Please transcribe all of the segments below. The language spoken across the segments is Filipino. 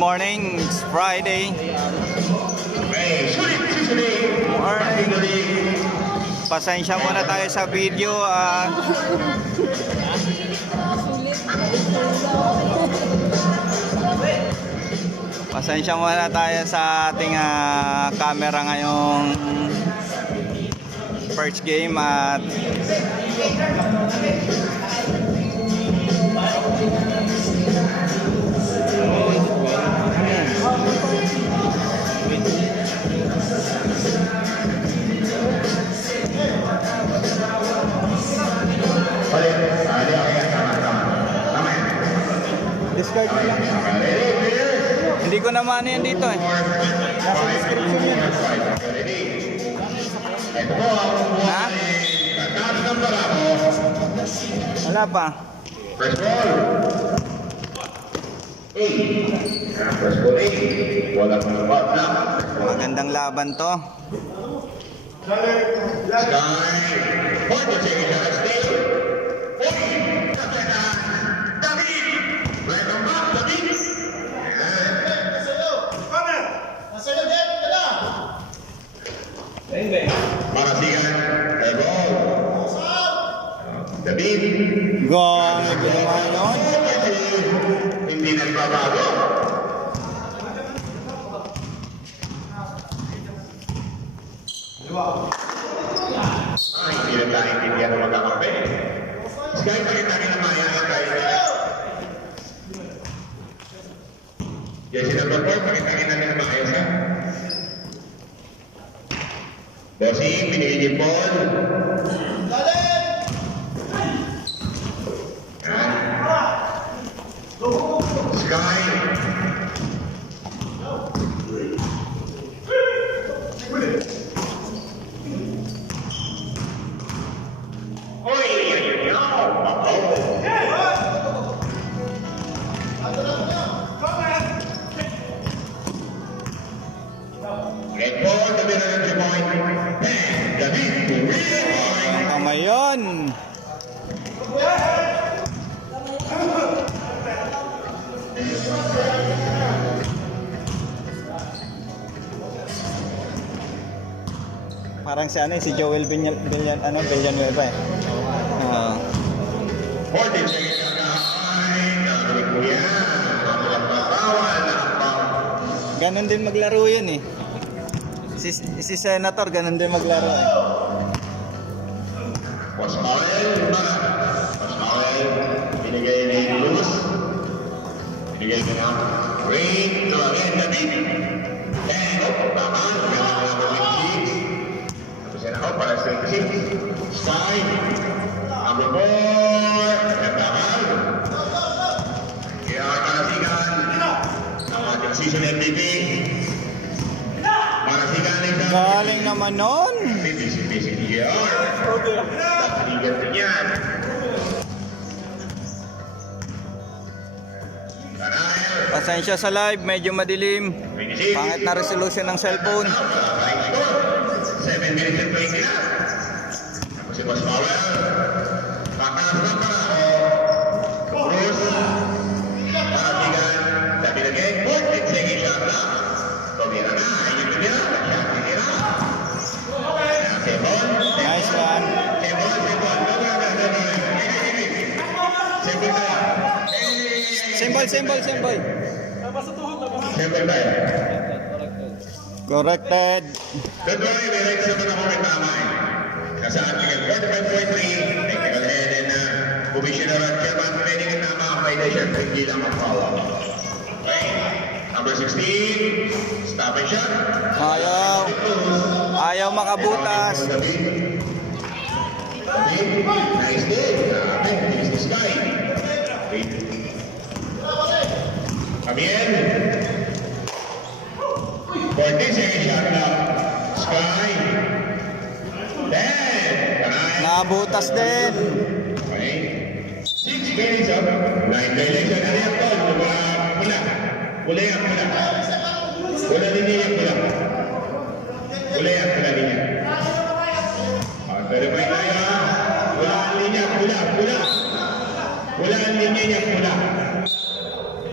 morning, it's Friday. Morning. Pasensya muna tayo sa video. Pasensya muna tayo sa ating camera ngayong first game at discard mo lang. Hindi ko naman yan dito eh. Nasa description yun. Ha? Wala pa. First ball 8. Walang nabat na. Magandang laban to. Sky. Point to take it out. Stay. Marasigan, air ball. David. Gone. Ginawa yun. Hindi nagbabago. Ay, hindi na tayo intindihan ng magkakampi. Sky, pakita rin naman yan ang tayo. Yes, number 4, pakita rin namin naman ayos ha. Bossing, binigay yung ball. Sky. Kamay yun. Parang si ano si Joel Villanueva eh. Ganon din maglaro yun eh. Si Senator ganon din maglaro eh. Binigay ni Luz. Binigay na Rain. So again, David. And tama. Tapos yan ako para sa Sky. Number 4. Nagdakal. Kaya Marasigan. Ang ating season MVP. Marasigan na Galing naman nun. Busy DR. Ligat rin yan. Pasensya sa live, medyo madilim. Pangit na resolution ng cellphone. 7 minutes and 20 na. Tapos si Boss Powell. Pakas na para. Bruce. Marasigan. Sabi na game. 14 seconds shot na. Tumira na. Ayun tumira. Tumira. Sebon. Nice one. Sebon. Sebon tayo. Symbol. Sebon tayo. Corrected. Don't worry, may rights naman ako may tama eh. Nasa Article 45.3, technical head and commissioner at chairman, pwede yung tama ang violation, hindi lang ang follow. Okay. Number 16, stop and shot. Ayaw makabutas. David, nice day. Nice to Sky. Camille. 14 second shot na. Sky. 10. Nabutas din. Okay. 6 minutes up. 9 violation. Ano yan, Paul? Pula. Pula yan, pula. Pula din yan, pula. Pula yan, pula din yan. Verify tayo ha. Pula ang linya, pula. Pula ang linya niya, pula.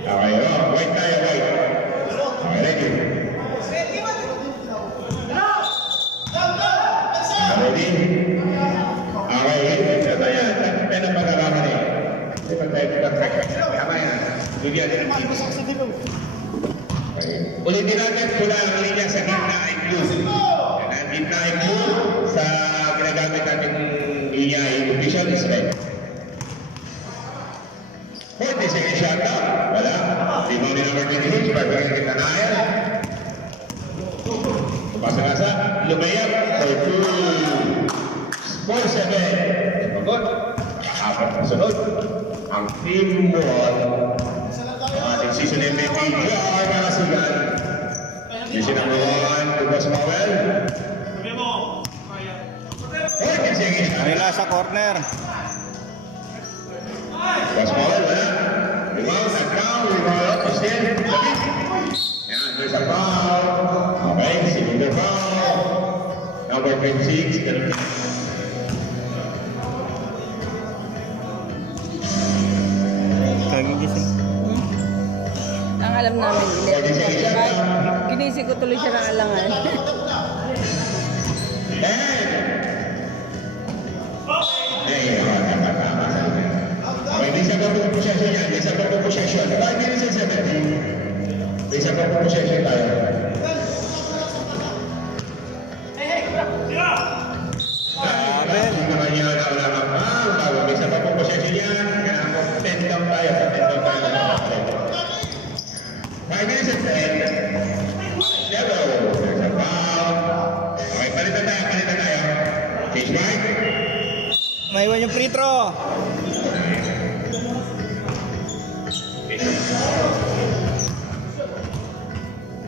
Okay, white tayo, white. Ready? Okay, kaya tayo ng pagkakamali. Tama yan. Bigyan din ang TV. Ulitin natin kung ang linya sa gitna ay blue. Ang gitna ay blue sa ginagamit natin linya ay official is red. 40 seconds shot up. Wala. Rebound ni number 26. Pagkakas kita na yan. Pasa-kasa. Lumayap. For 2. 4-7. Pagod. Apat na sunod. Ang team ball. Ang ating season MVP. J.R. Marasigan. Mission number 1. Lucas Mawel. 40 seconds shot Kanila up. sa corner. Lucas Mawel. Wala. Rebound. Nag-down. Rebound up. Still. Lapit. Yan. There's a foul. Okay. Single foul. Number 26. Ganun. Kagigising. Ang alam namin, 11:45. Ginising ko tuloy siya ng alangan. May isa pa po possession yan. May isa pa po possession. Bakit hindi sa 17? May isa pa po possession tayo. Abel. Hindi naman yan na wala kang bago. May isa pa po possession yan. Kailangan po 10 down tayo. Sa 10 down tayo. 5 minutes and 10. Level. There's a foul. Okay, palitan tayo. Palitan tayo. Change right. Maiwan yung free throw.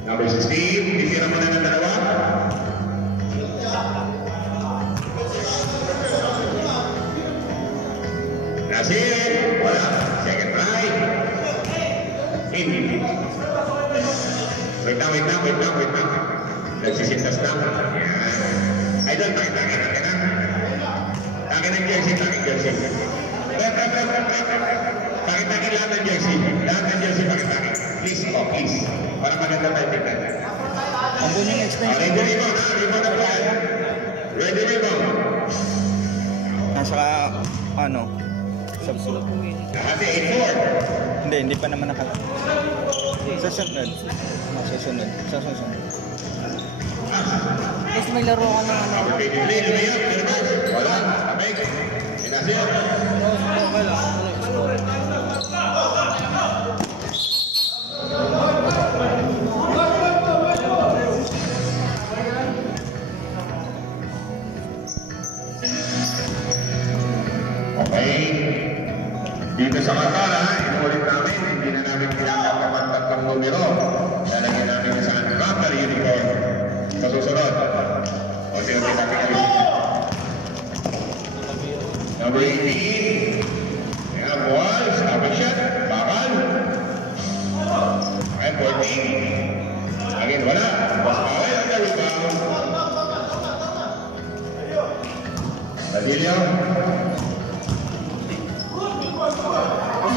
Number 16, titira mo na ng dalawa. That's it. Wala. Second try. In. Wait lang. Nagsisintas na. Yan. Idol, pakita na. Takin ng jersey. Pakitakin lahat ng jersey. Pakitakin. Please, please. Para maganda tayo tignan. Ambun yung extension. Ready rebound, ha? Rebound na plan. Ready rebound. Nasa ano? Sa Nakati 8-4. Hindi pa naman nakala. Sa sunod. Sa susunod. Tapos may laro ko ng ano. Play, lumayap, nilabas. Wala. Abay. Inasir. Okay. Dito sa Katala, inulit namin, hindi na namin pinagkakapat tatlong numero. Lalagyan namin sa rubber uniform. Sa susunod. O sino pinagkakalit? Number 18. Yan, buwan. Stop shot. Bakal. Okay, 14. Again, wala. Mas kawal ang rebound. Padillo.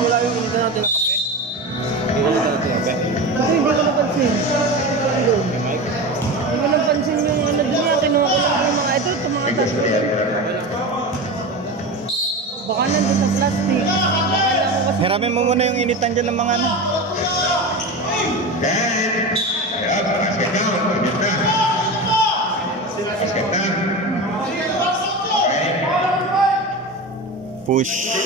Wala yung hindi natin ng kape. Hindi ko napansin. Hindi ko napansin yung ano dun niya. Kinuha ko lang yung mga ito. Itong mga Because tatlo. we have Baka nandun sa plastic. Akala ko kasi. Hiramin mo muna yung initan dyan ng mga ano. 10. Yup, basket down. Good na. Basket down. Okay. Push.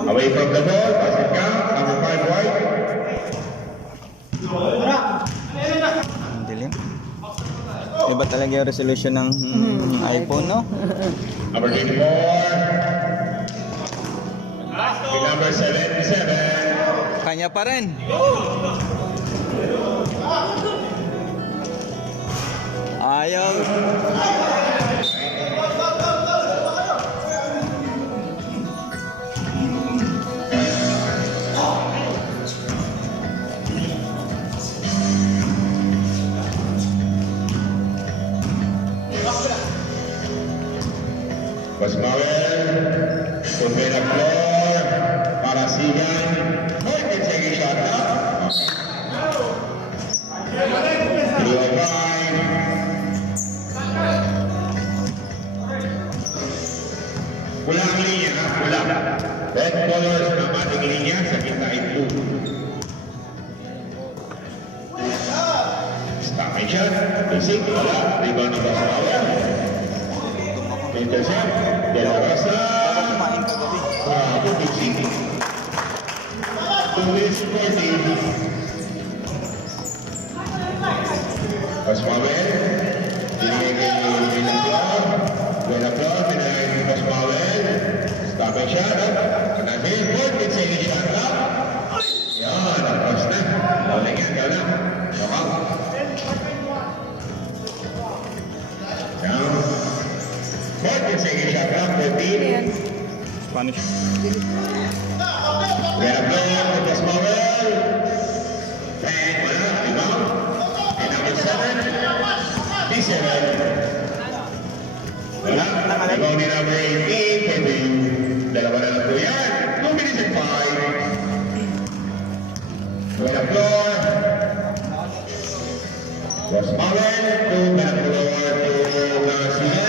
Away from the ball. Basket count. Number 5 white. Ang dilim. Iba talaga yung resolution ng iPhone, no? Number 24. With number 77. Kanya pa rin. Ayaw. Was Mawel. Punta na floor. Para sigan. Hoy, can take a shot up. 305. Pula ang linya, ha? Pula. Red colors ng ating linya sa gitna ay blue. Stopping shot. Basic. Wala. Rebound ng Basmawer. Intercept. De La Rosa. Kumain kagabi. Bravo, basic. 2 minutes 40. Basmawer. Binigay kay Vilaflor. Vilaflor, binigay kay Basmawer. Stopping shot. Kanagin. 4 minutes sa initial shot clock. Yan, tapos na. Bawling yan, gawin na. Kamang. Yan. 4 minutes sa initial shot clock. 14. Spanish. Vilaflor, Basmawer. 10, wala. Rebound. And number 7. D7. Wala. Rebound ni number 18. Pwede. Dalawa na lang po yan. 2 minutes and 5. Vilaflor. Basmawer to Vilaflor to Garcia.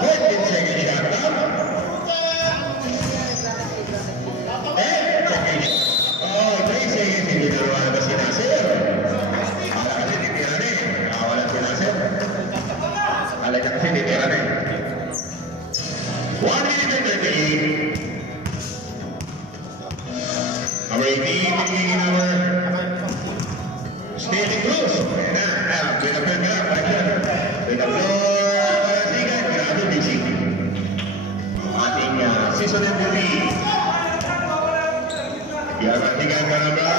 14 seconds shot clock. Oh, 3 seconds. Hindi na naman na si Nasir. Akala kasi titira na eh. Nakawalan si Nasir. Akala kasi titira na eh. 1 minute and 38. Number 18, bigyan number Steely Cruz. Ayan na. Pinapil ka. Pinapil. Sige, grabe busy. Ating season MVP. Tignan ka na ba?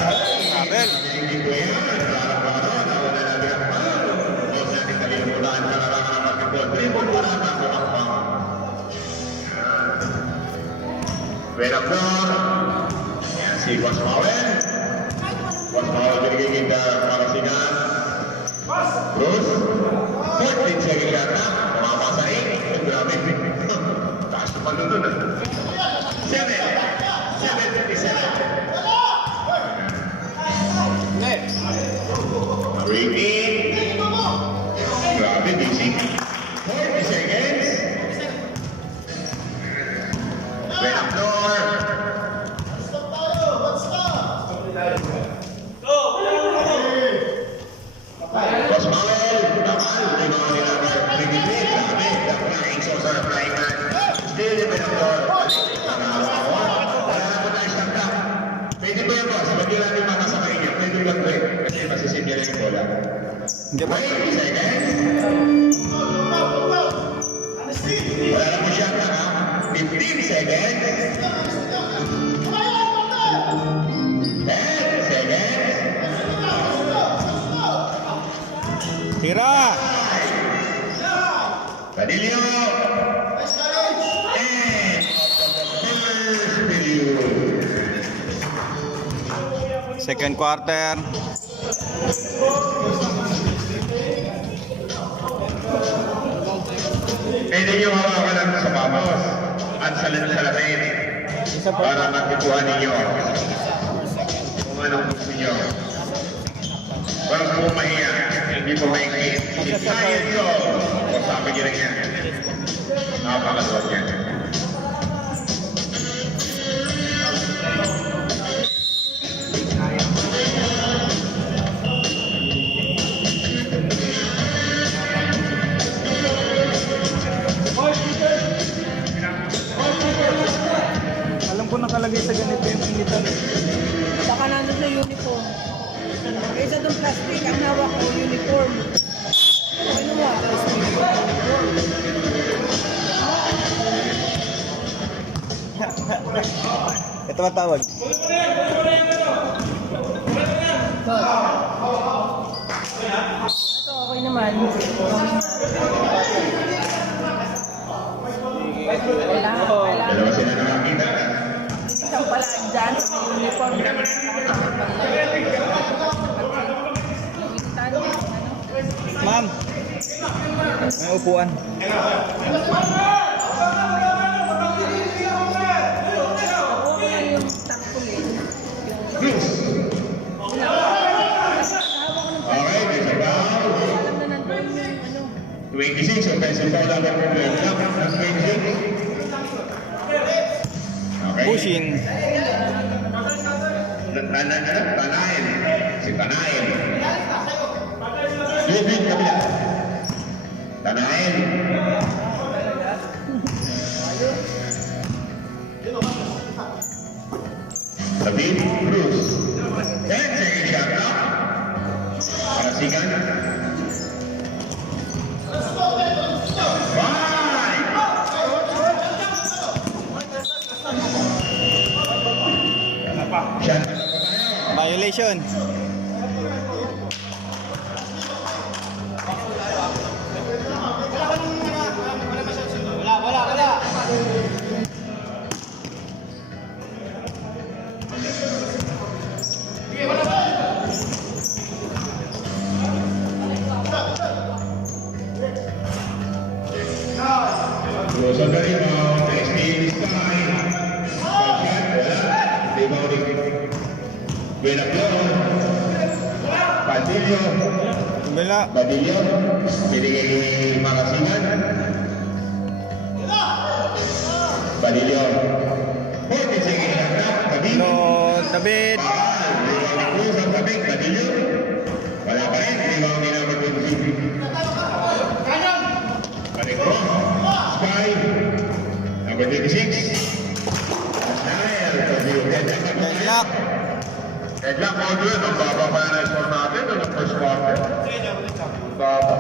Abel. Hindi ko yan. Para-para. Nawala na natin ang pao. Huwag natin kalimutan ka na lang ang mag-ipon. Tribon mo lang ako ang pao. Pinapil. Si Basmawer. Basmawer binigay kita para sina Cruz. 14 seconds shot na. Mamamasa grabe. Taas na pala doon. 7:57. Number 18. Grabe, busy. 40 seconds. Vilaflor. Basmawer, naman, hindi mga nilabar. Nagigit, grabe. Dapat na Exos are flying man. Still, Vilaflor. Wala na po tayo siyang tap. Pwede ba yun, boss? Pwede natin makasakay niya. Pwede lang po eh. Kasi masisim niya rin yung bola. Hindi ba? 20 seconds. Wala na po siyang tap, ha? 15 seconds. 10 seconds. Tira! Padillo. And first period. Second quarter. Pwede nyo hawakan lang sa pamos at salamin para makikuha ninyo kung anong gusto nyo. Huwag po mahiya, hindi po maingit. Isayan nyo. O sabi nyo rin yan. Napakaluwag yan. Alam ko nakalagay sa ganito yung initan. Saka nandun sa uniform. Kaysa doon plastic, ang hawak ko uniform. Ano nga? Ito matawag. Ito, okay naman. Kailangan. Dalawa sila nakakita. Isang pala dyan sa uniform. Ma'am, may upuan. Yung tarpaulin. Cruz. Alright, there's a foul. Alam na nandun yung ano. 26, offensive foul number 12. 26. Pushing. Tanayin. Si Tanayin. Lubin kabila. Tanayin. David Cruz. 10 second shot na. Parasigan. Five. Shot. Violation. Cruz on the rebound. Next team is behind. Shot. Wala. Rebounding. Benaplo. Padillo. Bila. Badillo. Binigay Pangasinan. Badillo. 40 seconds shot na. Badillo. No, David. Rebounding Cruz ang tabing. Badillo. Wala pa rin. Rebounding number 22. Balik ko. Spy. Number 36. Nile. Deadlock. Headlock all good. Ang baba pa na score natin ng first quarter. Ang baba.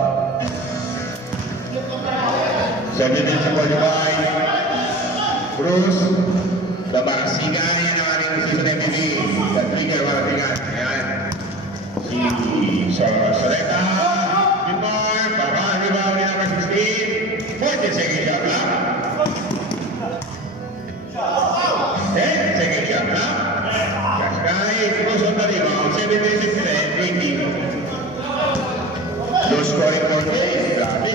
7 minutes and 45. Cruz. The Marasigan. Yan ang ating season MVP. The trigger Marasigan. Yan. Si Soreta. Before. Baba. Rebound number 16. 40 seconds shot lang. 10 seconds shot lang. Kaskai, Cruz on the rebound, 76-20. Low scoring for game, grabe.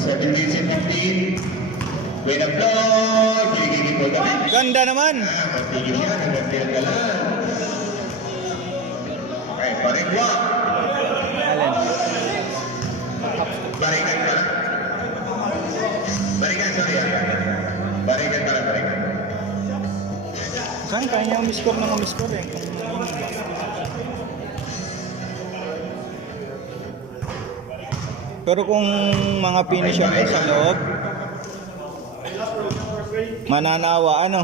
76-15. Win up block, gigigit mo kami. Ganda naman. Matigil siya, nagagtil ka lang. Okay, parigwa. Alin? Barikan ka lang. Barikan, sorry ah. Barikan ka lang, barikan. Saan kaya umiscore ng umiscore eh? Pero kung mga finisher ay sa loob, mananawa ano?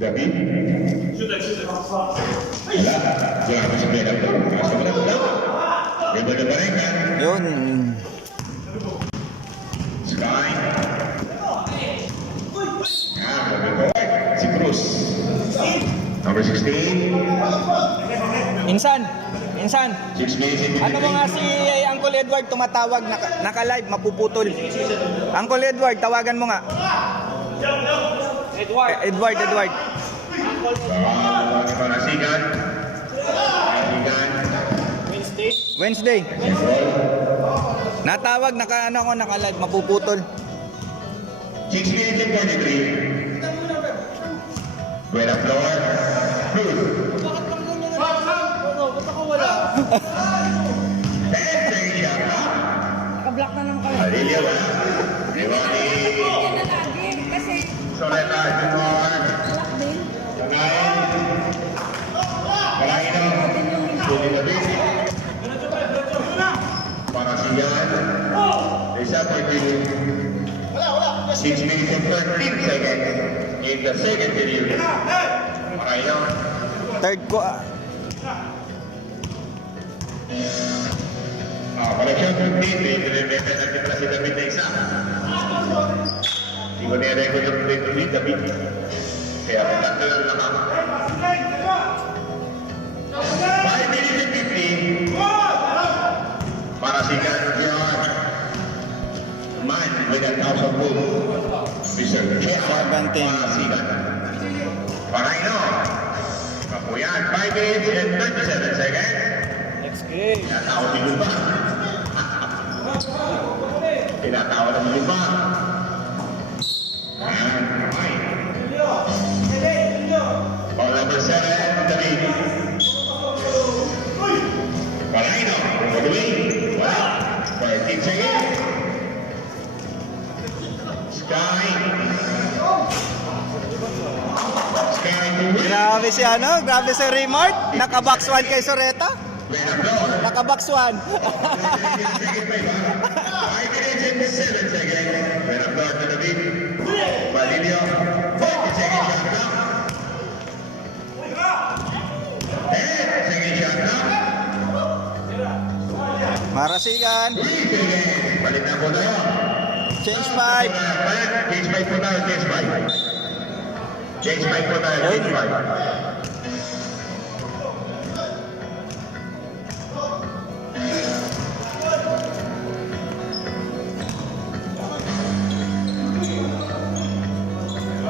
David? Wala. Wala ka sa pera ko. Asa mo na wala. Iba na barikan. Yun. Sky. Si Cruz. Number 16. Insan. Insan. 6 minutes in Ano mo nga si Uncle Edward tumatawag naka-live mapuputol. Uncle Edward tawagan mo nga. Edward. Parasigan. Wednesday. Natawag naka-live mapuputol. 6 minutes and 43. Buena floor. Cruz. Ba't ako wala? 10 seconds shot. Naka-block na naman kami. Alilya ba? Rewani. Yan na lagi. Kasi Soleta. Junior. block din. Tanayin. Kalangin na. Suli na basic. Parasigan. Isa po ito 6 minutes and 13 seconds in the second period. Marayo. Third ko Koleksyon 15. Pinipepet na kita si David na isa. Hindi ko niya-record yung dito ni David. Kaya pinagdala lang naman. 5 minutes and 15. Parasigan yun. Man with a thousand move. Mr. Kevin Parasigan. Paraino. Kapuyan. 5 minutes and 37 seconds. Next game. Tinatawa ni Lupa. Tinatawa ni Lupa. Ball number 7, David. Paraino. David. Wow. 13 seconds. Grabe si ano, grabe si Raymart. Naka-box 1 kay Soreta. Naka-box 1. 5 minutes and 7 seconds. When up north to the beat. Balinio. 40 second shot clock. 10 second shot clock. Marasigan. 3 seconds. Balik na po tayo. Change 5. Change 5 po tayo. Change 5. Change 5 po tayo. Change 5.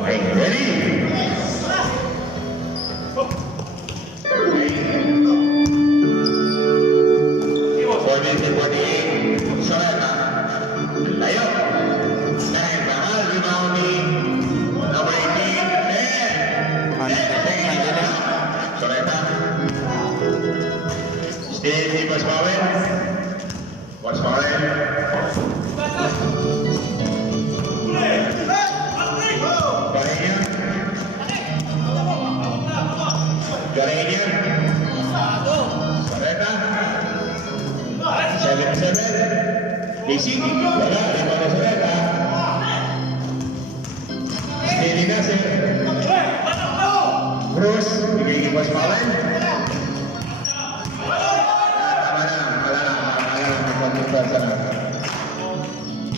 Okay, ready? Four minutes and 48. Soreta. Layo. Dahil bakal, rebounding. Number 18. 10. Mandilim. Soreta. Still di Boss Powell. Boss Powell. Garenia. Garenia. Soreta. 7-7. Casey. Wala. Lima na Soreta. Steady Nasir. Cruz. Bigay ni Boss Powell. Tama na. Wala na. Magpapagpapag sa na.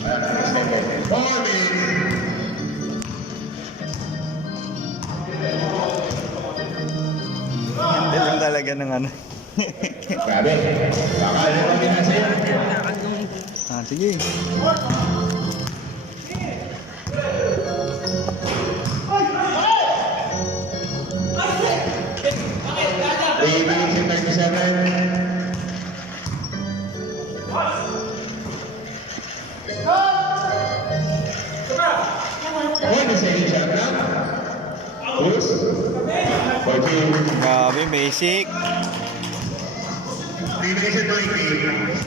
Wala na. Mistake. 4 minutes. Dilim talaga ng ano. Grabe. Bakal na kami na sa'yo. Sige. Three minutes and 37. One second shot clock. Cruz. 14. Grabe, basic. 3 minutes and 20.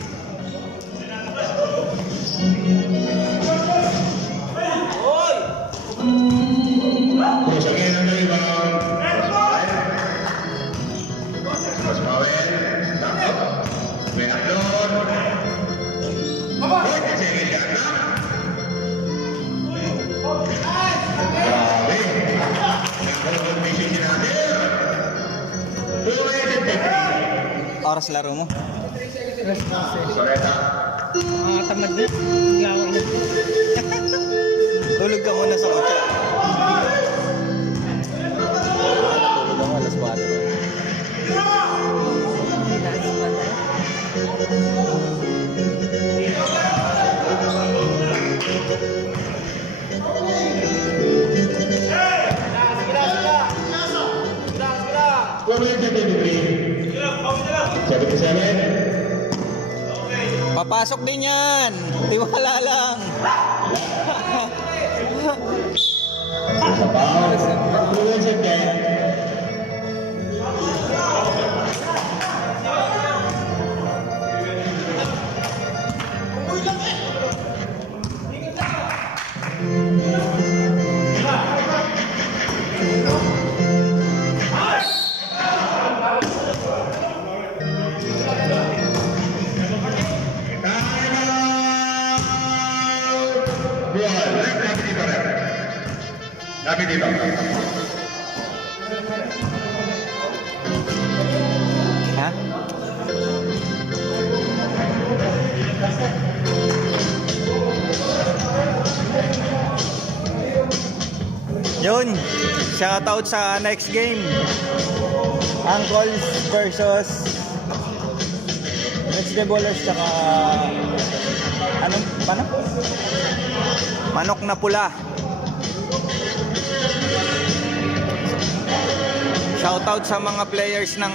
Cruz again on the rebound. Boss Powell. Stop up. Win up load. 40 second shot clock. Grabe. Nakulong mission si Nasir. 2 minutes and 50. Oras laro mo. Soreta. Mga tamad na. Lawang na. Tulog ka muna sa kotse. Tulog ako alas 4. One minute and 23. 77. Papasok din yan. Tiwala lang. Sa pao. 2 minutes and 10. Lapit dito. Ha? Yun. Shoutout sa next game. Uncles versus Next Day Ballers tsaka anong manok? Manok na pula. Shoutout sa mga players ng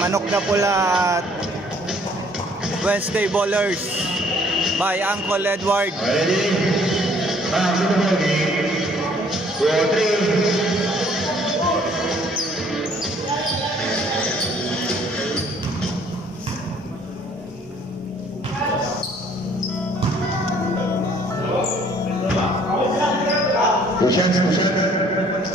Manok na Pula at Wednesday Ballers by Uncle Edward. Ready? Back to the ball game. 2-3. Push-ups, push-ups.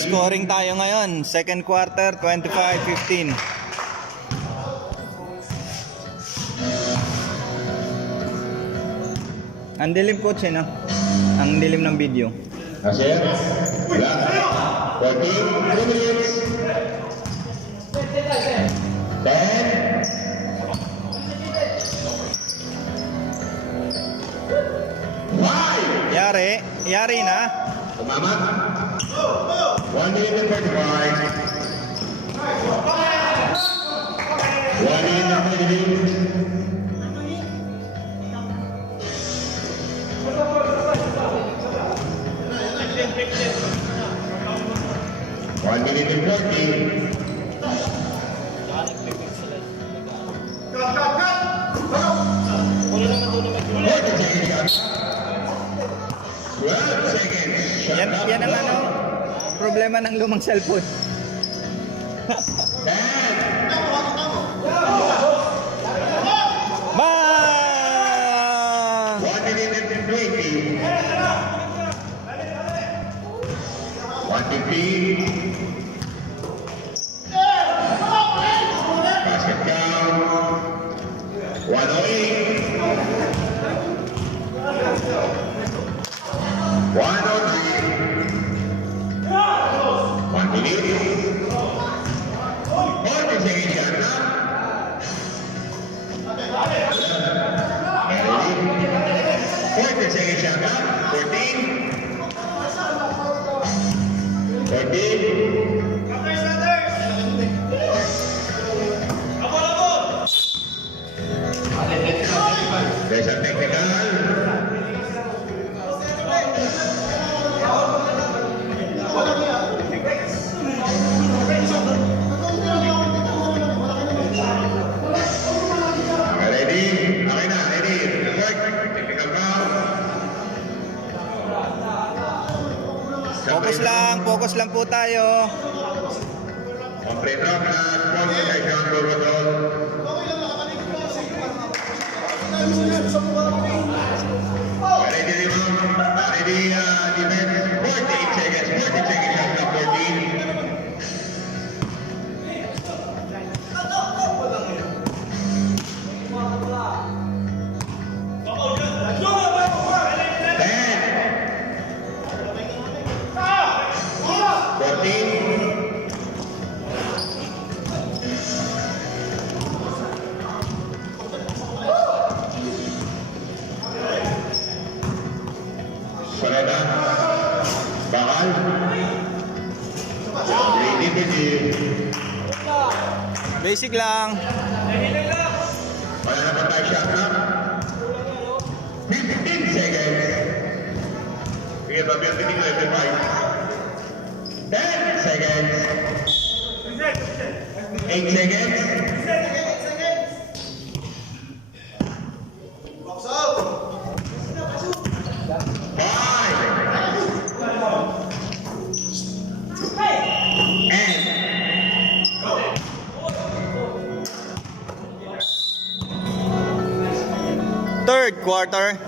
scoring tayo ngayon. Second quarter, 25-15. Ang dilim coach no? Ang dilim ng video. Nasir. Wala. 14. 2 minutes. 10. Yari na. Tumama. 1 minute and 45. 1 minute and 30. One minute and 40. Yan ang ano, problema ng lumang cellphone. Bang! 1 minute and 20. 150. Basket count. 108. 103. 1 minute. 40 seconds shot clock. 40 seconds shot clock. 14. 14. There's a technical. Ready? Okay na, ready. Work. Technical foul. Focus lang po tayo. Complete round na sponsor by John Bogotol. Ready, defense. 48 seconds. 40 seconds shot clock. 14. Sarada, bakal, creativity, Basic lang. wala na pa tayo shot clock. 15 seconds. Sige, babi ang titig level 5. 10 seconds. 8 seconds. 5. Third quarter.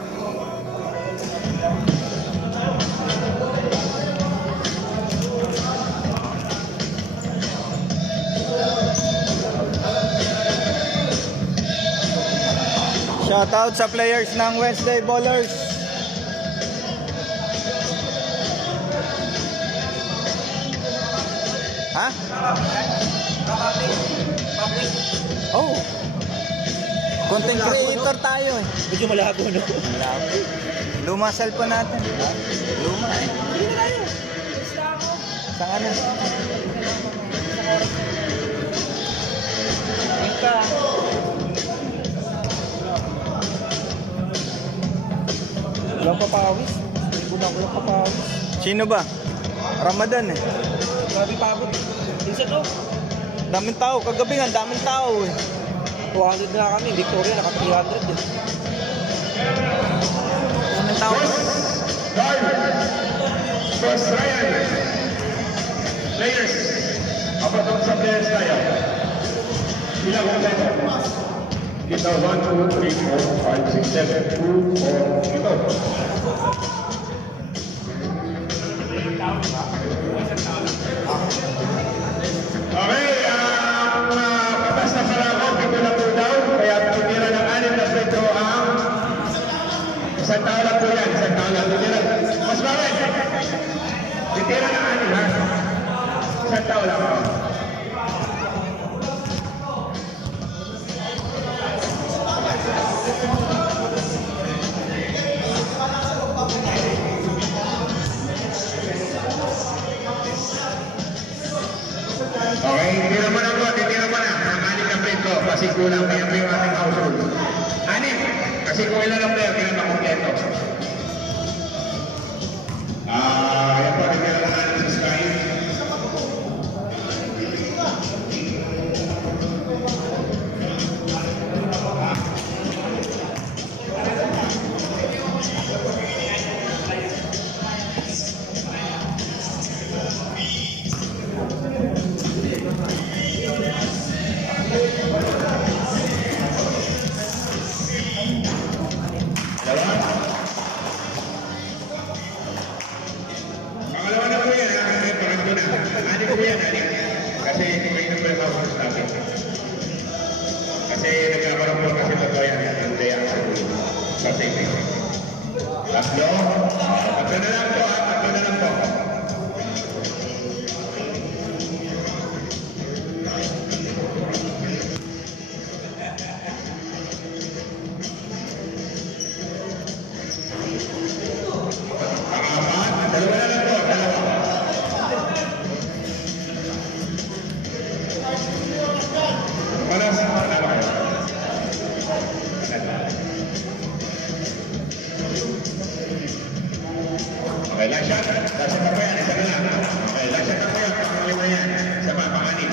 Shoutout sa players ng Wednesday Ballers. Ha? Oh. Content creator tayo eh. Medyo malabo, no? Luma cellphone natin. Luma eh. Hindi na tayo. Basta ako. Saan na? Ika. Walang papawis. Walang papawis. Sino ba? Ramadan eh. Grabe pagod. Minsan to, Daming tao. Kagabi nga, daming tao eh. 200 na kami. Victoria, naka 300 din. Daming tao. First trial. Players. Apat ang sa players tayo. Ilang ang tayo? Kita 1, 2, 3, 4, 5, 6, 7, 2, 4, ito. kasi kulang pa yung ating household. Anim, kasi kung ilan ang player, kailan makompleto. Yan po, nagkakalaan sa Sky. Pangalawa na po yan, ha? Pangatlo na. Ani po yan, ani. Kasi kumain na po yung household natin. Kasi nagkakaroon po kasi ito yan, yung day action sa safety. Tatlo. Tatlo na lang po, ha? Tatlo na lang po. Pangapat, dalawa na lang po, dalawa. Panas, dalawa. Okay, last shot. Last shot na po yan, isa na lang. Okay, last shot na po yan, pangalima yan. Isa pa, panganim.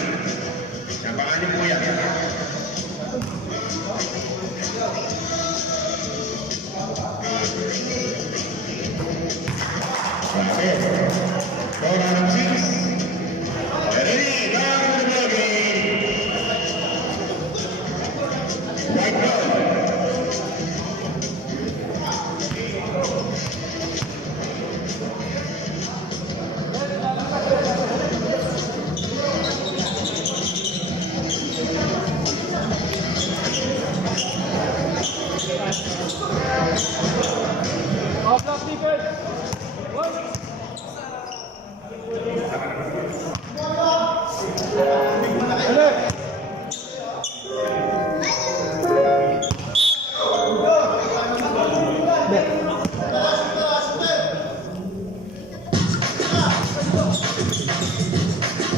Isa, panganim po yan. Grabe. 4 out of 6. Ready, down to the bogey. White ball.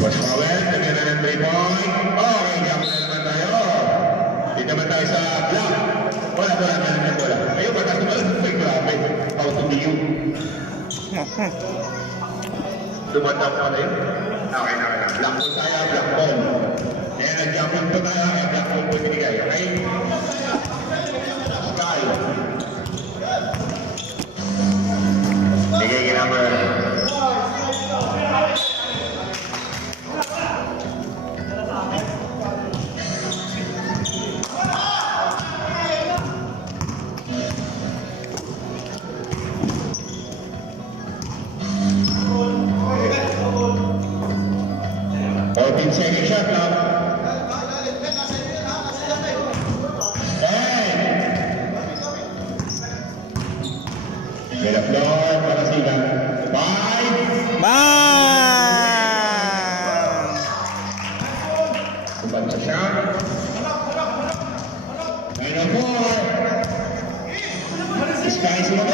Boss Powell, tingnan na ng 3 point. Okay, gamit na naman tayo. Dito naman tayo sa block. Wala. Ayun, batas naman. Ay, grabe. Out to you. Dumatang pa rin. Okay. Black ball tayo, black ball. Kaya nag-jumping po tayo, black ball po binigay. Okay? Sky. Bigay number. Open second shot now. Get a floor, para sila. 5. Bang! Kumpan sa shot. 9-4. Sky sila.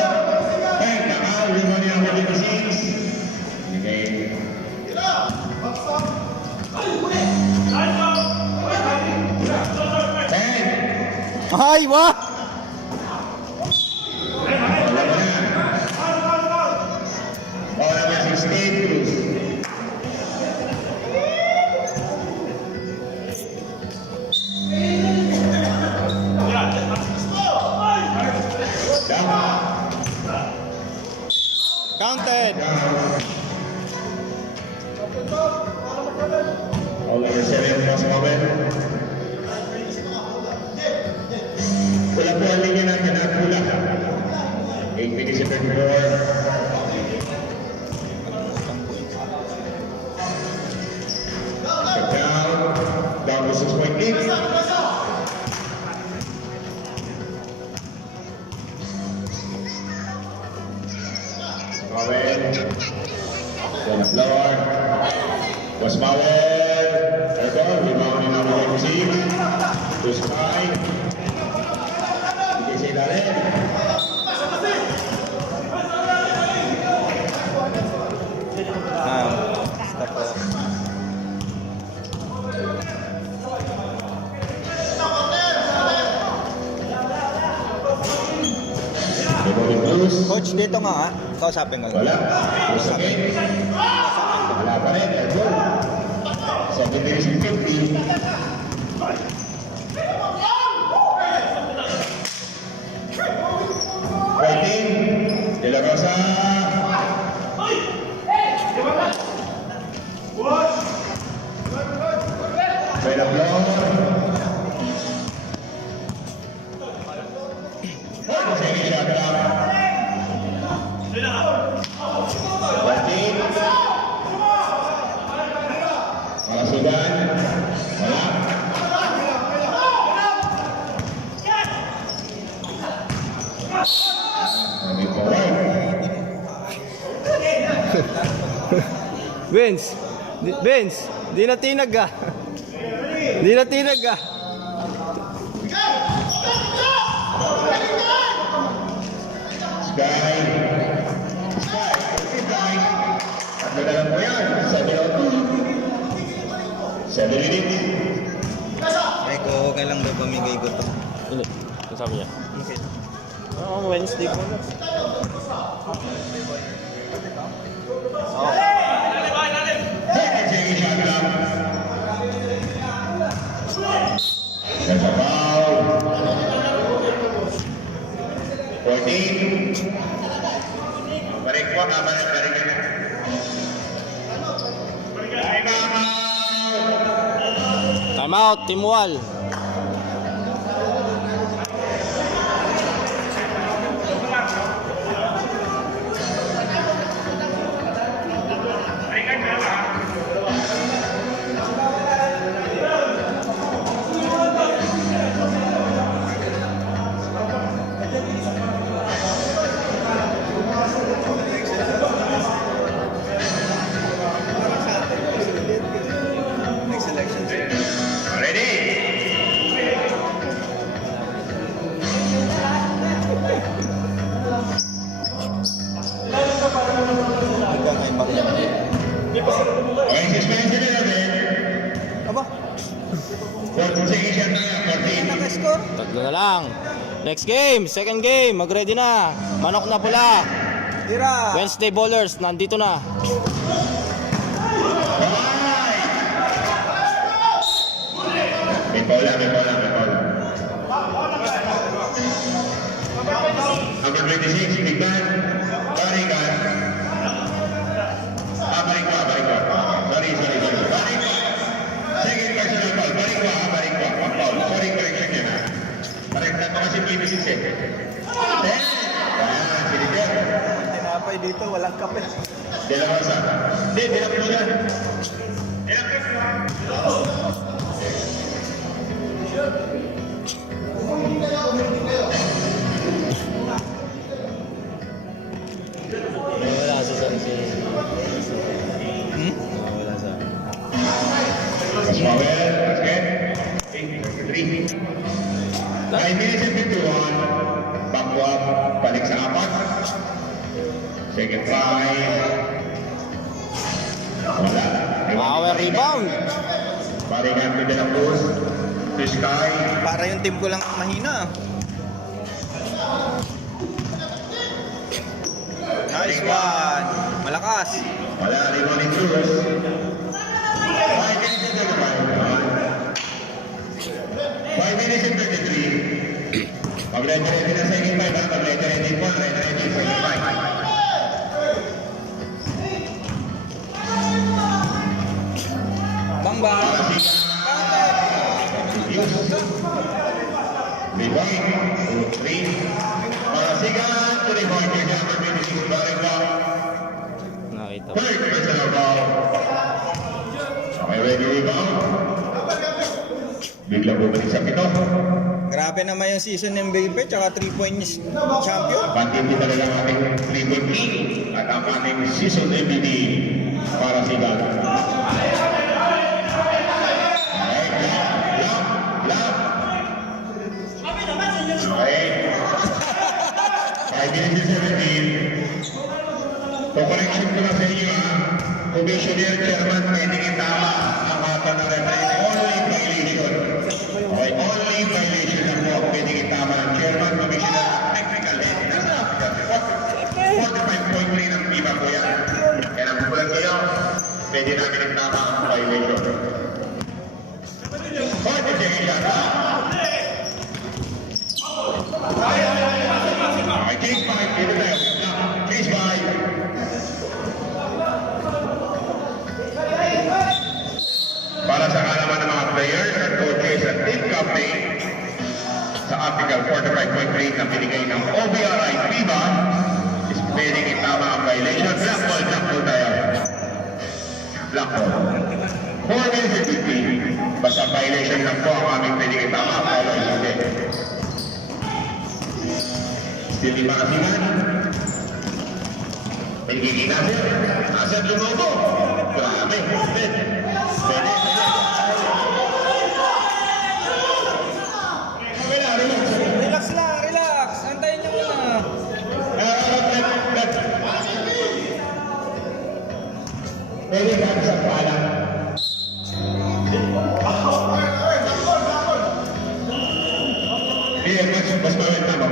Bang, naka-lima niya ang 56. Okay. Ay, wah! All number 16, Cruz. Counted! All number 7, Boss Powell. Pula po ang linya natin, at pula. 8 minutes and 34. Down to 6.8. Powell. On the floor. Was Powell. Ito, rebound ni number 26. To Sky. Hindi sila rin. Stop po. Coach, dito nga, kausapin ka. Wala. Kausapin. Wala pa rin. Let's go. 73-50. Fighting. De La Rosa. By the floor. Second shot clock. Fighting. Malasugan. Wala. Moving forward. Vince! Vince! Di na tinag ah! Di na tinag ah! Sky. Tatlo na lang po yan. 7 minutes. Ay, ko okay lang daw pamigay ko to. Ano? Ano sabi niya? Okay. Wednesday ko na. Second shot clock. That's a foul. 14. Balik po, balik. Time out, Team Wall. Next election. Ready? Hanggang ay mag... Okay, suspension na natin. Aba, 14 second shot na yan, 14. naka-score? Tatlo na lang. Next game, second game. Mag-ready na. Manok na pula. Tira! Wednesday Ballers, nandito na. May bola. Number 26, Big Man. Barikan. Balik ko. Sorry. Balik ko. Second personal foul. Balik ko. Foul. Sorry, correction yun ha. Correctan ko kasi 26 eh. Sinigyan. Tinapay dito, walang kape. De La Rosa. Hindi, De La Rosa. Wala sa si... Wala sa... Mas Powell, basket. 3. 9 minutes and 51. Back to up. Balik sa 4. Second 5. Wala. Power rebound. Balikan to De La Cruz. To Sky. Para yung team ko lang ang mahina. Nice one! Malakas! Wala. Rebound in Cruz. 5 minutes and 5 minutes and 33. Pag-ready na second 5. Pag-ready po. Ready second 5. Bang! Rebound, 3. Sigan to the point for number 26, Barangwa. Nakita. Third personal foul. Okay, ready rebound. Bigla bumalik sa pito. Grabe naman yung season ng Baby tsaka 3-point champion. Pantindi talaga ang ating 3-point king at ang ating season MVP para si Gala. Okay. 5 minutes and 17. So correction ko na sa inyo ha. Commissioner, Chairman, pwedeng itama ang mata ng referee. Only violation. Okay, only violation lang po. Pwedeng itama ng Chairman, Commissioner, Technical Head. decision. Okay, case 5, give it back. Case 5. Para sa kalaman ng mga players at coaches at team captain, sa Article 45.3 na binigay ng OBRI FIBA, is pwedeng itama ang violation. Black ball tayo. Black ball. 4 minutes and 15. Basta violation lang po ang aming pwedeng itama. Foul ay hindi. Still di marasiman. Pinigigil natin. Asad lumobo. Grabe. Pwede. Relax lang, relax. Antayin nyo muna. Pwede ka sa pala. Mas bawal na ba?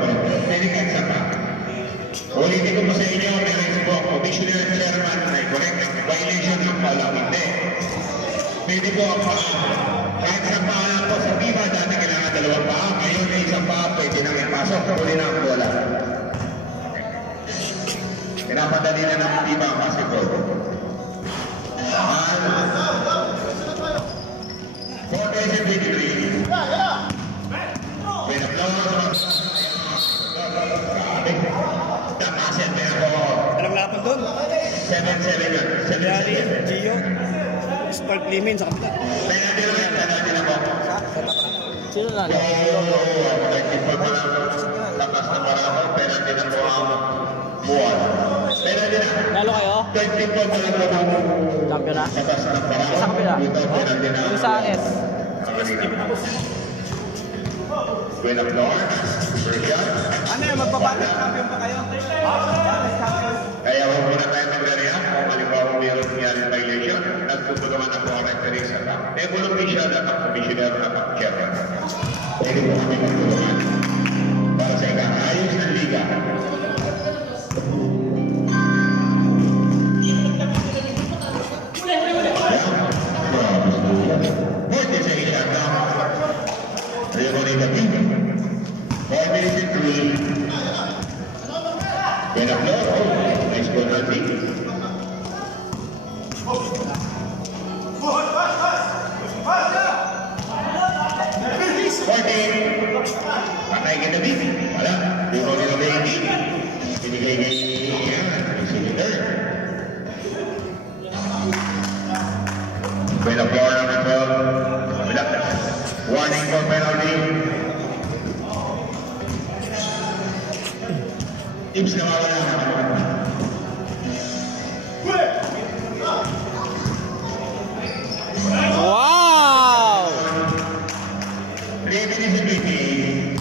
Pwede ka sa pa. Ulitin ko po sa inyo, parents po, commissioner at chairman, may correct violation ng pala. Hindi. Pwede po ang paa. Kahit sa paa lang po sa FIBA, dati kailangan dalawang paa. Ngayon ay isang paa, pwede nang ipasok. Huli na ang bola. Pinapadali na ng FIBA ang basketball. 4 days and 23. May applause. Grabe. Takasin na ako. Anong laban doon? 7-7 yan. 7-7. Gio. Spark Limin sa kapila. Penalty na po. Sino na? Nagtipa pa lang. Lakas na para ako. Penalty na po ang buwan. Penalty na. Lalo kayo? 20 po pa lang po. Champion na? Lakas na para ako. Sa kapila. Ito, penalty na. Yung sa S. Win of Lord. First shot. Ano yan, magpapatid champion pa kayo? Kaya huwag muna tayo mag-react kung halimbawa mayroon nangyaring violation. Nagtutulungan ako ang referee sa top. Table official at ang commissioner at ang chairman. Pwede po kami magtulungan para sa ikaayos ng liga. Pwede sa isang na. Ayaw ko rin kami. 4 minutes and 3. Win of Lord. Nice goal na team. Patay ka na din. Wala. Di mo rin na hindi. Binigay kay Senator. Win of Lord number 12. Wala. Warning for penalty. Tips na mawala. Wow! 3 minutes and 20.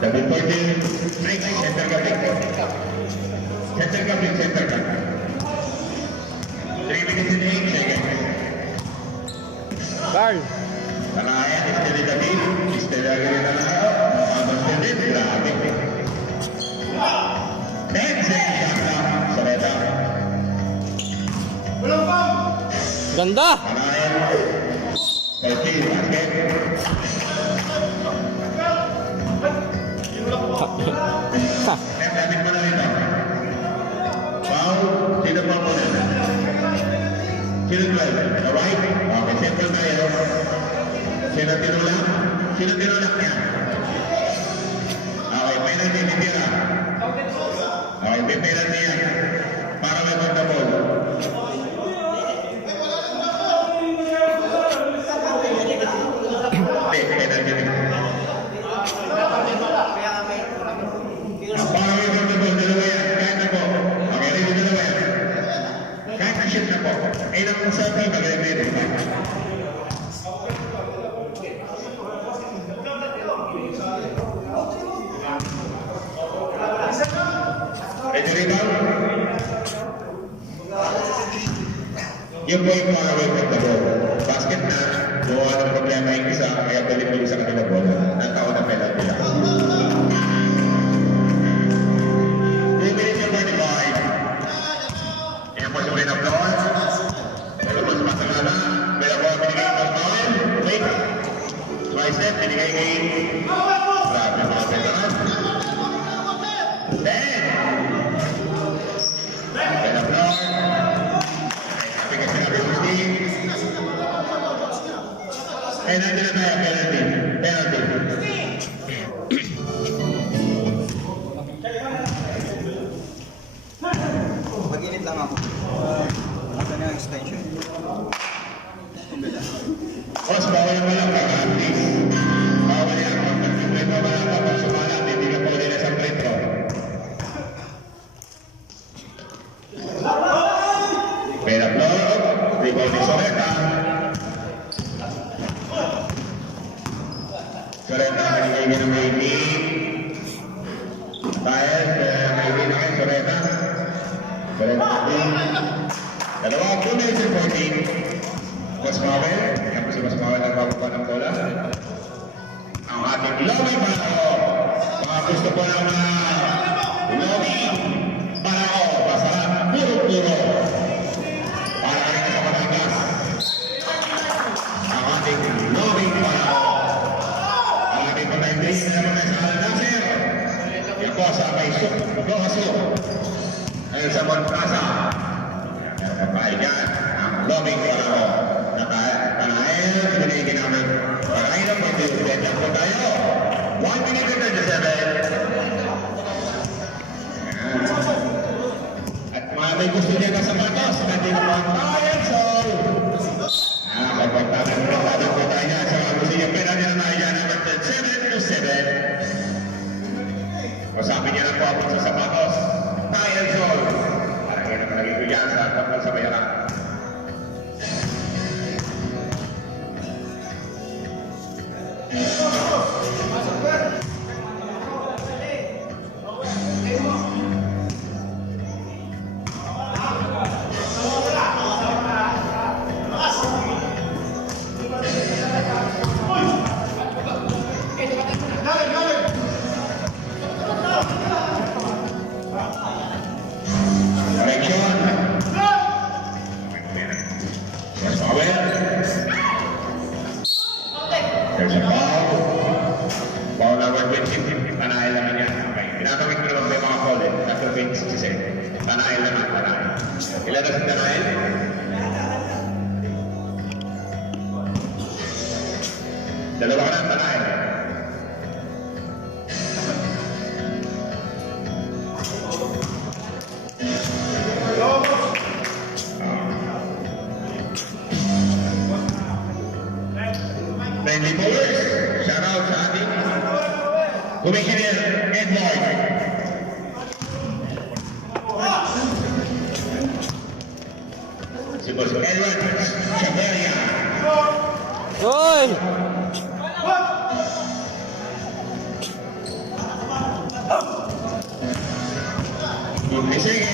Double 14. Break. Center ka break. Center ka break. Center ka. 3 minutes and 8 seconds. Carl. Kanayan, isteri tadi, isteri lagi na tayo. Abang din, grabe. 10 seconds lang sa meta. Ganda! Kanayan, 13, basket. Lapit mo na rin ito. Foul, sino pa muna? Sino 12? The right? Okay, simple tayo. Sino tinulak? Sino tinulak niya? Okay, penalty ni Tira. Okay, may penalty yan. Para may pagdabol. Hindi, penalty ni para may pagdabol, dalawa yan. Kahit na po. Okay, rin yung dalawa yan. Kahit na shoot na po. Eh, nang sa team, mag-ready. Ito rebound. Yung po yung mga away from the ball. Basket na, gawa ng problema yung isa, kaya balik-balik sa kanila ball. Nataon na penalty lang. Then, the floor. Sabi kasi nabi mo, Steve. Eh, nandiyan na tayo, penalty. Penalty. Pag-init lang ako. Ito na yung extension. Boss, bawal yung walang kaka, please. Bawal yan. Pag nag-play mo wala ka, pag sumalat, hindi ka po ulit na sa plate ko. Pera floor, rebound ni Soreta. Soreta, manigay ng may team. Dahil, may team na kayo, Soreta. Soreta na team. Dalawang 2 minutes and 14. Mas Mawel, yan po si Mas Mawel ang bago ng bola. Ang ating lobby Barao. Mga gusto po ng mga lobby Barao. Basta puro-puro. Para rin sa Batangas. Ang ating lobby Barao. Ang ating patayin na naman sa Al-Nasir. Yan po sa may Lohaso. Ayun sa Montasa. Meron pa pa dyan. Ang lobby Barao. Panahin, pinigin namin. Panahin ang pag-ibig. Yan po tayo. 1 minute and 37. At mga may gusto niya na sapatos. Nandito po ang Ryan Sol. Kapagtagan po tayo niya. Sa mga gusto niya, pera niya na tayo dyan. Number 7 to 7. Masabi niya lang po ako sa sapatos. Ryan Sol. Parang yun ang naging bigyan sa kapag sa bayaran. There's a ball. Ball number 20. Tanahin naman yan. Okay. Tinatawid ko naman may mga call eh. After 26. Tanahin naman, tanahin. Ilan na si tanahin? Dalawa ka na, tanahin. Friendly bowlers, shout out sa ating Commissioner Ed Lloyd. Si Boss Edward Chaveria. Hoy! Sige.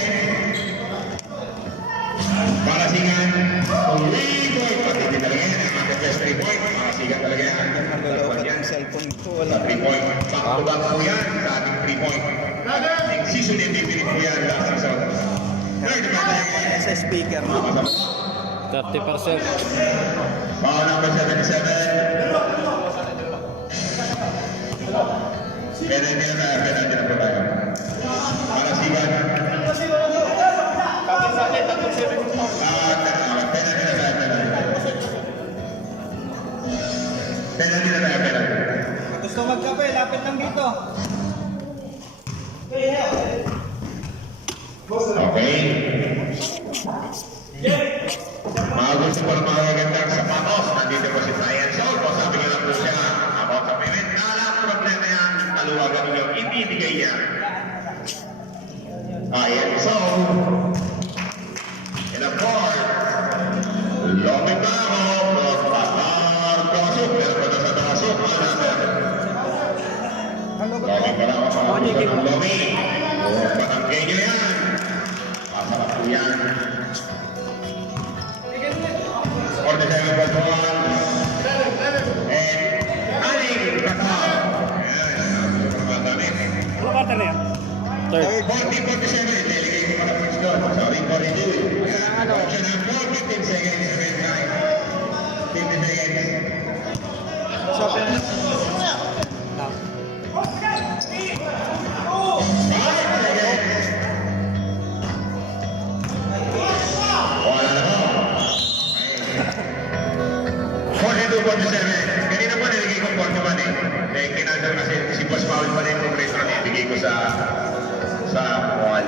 Parasingan, Uliboy, pati din talaga yan, ang ating best 3 point, parasigan talaga yan. Nalulokot ang cellphone ko. Sa Wala. 3 point, back-to-back po yan sa ating 3 point. Yung season MVP po yan last season. Third battle, Sa speaker, no? 30%. foul number 77. Penalty na po tayo. Parasigan. Penalty na tayo, penalty. Gusto magkape, lapit lang dito. Okay. Mga gusto po ng mga magandang sapatos. Nandito po si Brian Sol. Sabi niya lang po siya about sa payment. Nalang problema yan. Taluwagan niyo. Ibibigay yan. Ayan. So, in a court, lobby pa ako. Pastor Tosuk. Meron pa na sa Tosuk. Lobby pa na ako sa mga gusto ng lobby. Patangkay niyo yan. Masarap po yan. 47.1 and Aling Kakao. Ano ba ito niya? Third. 40-47, delegate ko na first doon. Sorry for the do. Option ng 4, 15 seconds, 50 seconds. So, Right? Kanina po nilagay ko 41 eh. Eh, kinasal kasi si Boss Paul pa rin yung retro na ibigay ko sa wall.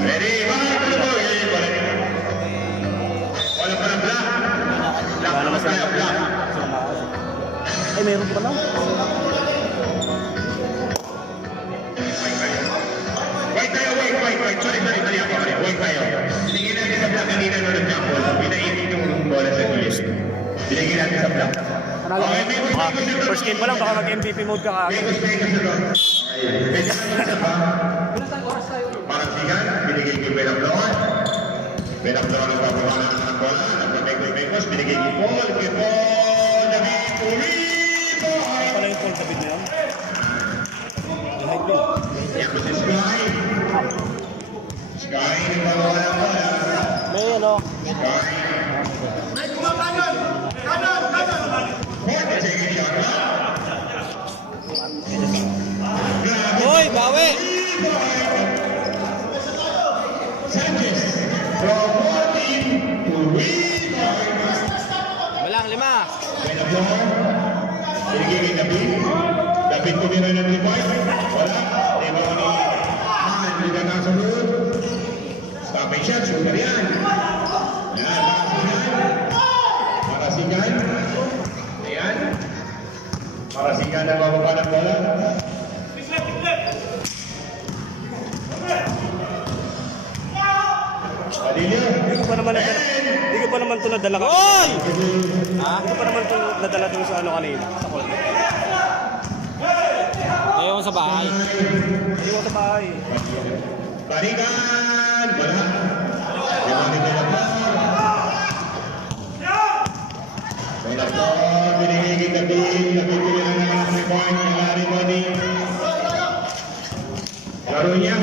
Ready? Ano po? Wala pa na black. Black naman tayo, black. Ay, meron pa lang. White tayo, white. Sorry, mali ako. White tayo. Binigyan natin sa black kanina nung nag-jumble. Pinaipit yung bola sa gilid. Binigyan natin sa black. Okay, may First game pa lang, baka mag-MVP mode ka kagad. Mekos sa black. Okay. Medyo sa ba? Parang sigan, binigay ko Benabloan. Benabloan ang bababa ng bola. Nagpamekos, binigay ko Paul. Kay Paul, Purito! Pala yung Paul David na yun. Hide mo. Yan ko si Sky. Sky, nagbabawa ng bola. May ano. Sky. Fourth, second shot lang. Hoy, bawi! Sanchez, from 14 to rebound. Walang 5. Benabloan, binigay kay David. David tumira ng 3 point. Wala. Rebound ni Han, liga na sa mood. Stopping shot, shooter yan. Yan, Marasigan. Ayan. Marasigan na bababa ng bola. Padillo. Hindi ko pa naman ito nadala ka. Hoy! Ha? Hindi ko pa naman ito nadala doon sa ano kanina. Sa call. Ayaw mo sa bahay. Ayaw mo sa bahay. Balikan! Wala. Rebound ni Benabloan. Benabloan, binigay kay David. David tumira ng 3 point. Nilari mo ni laro niya.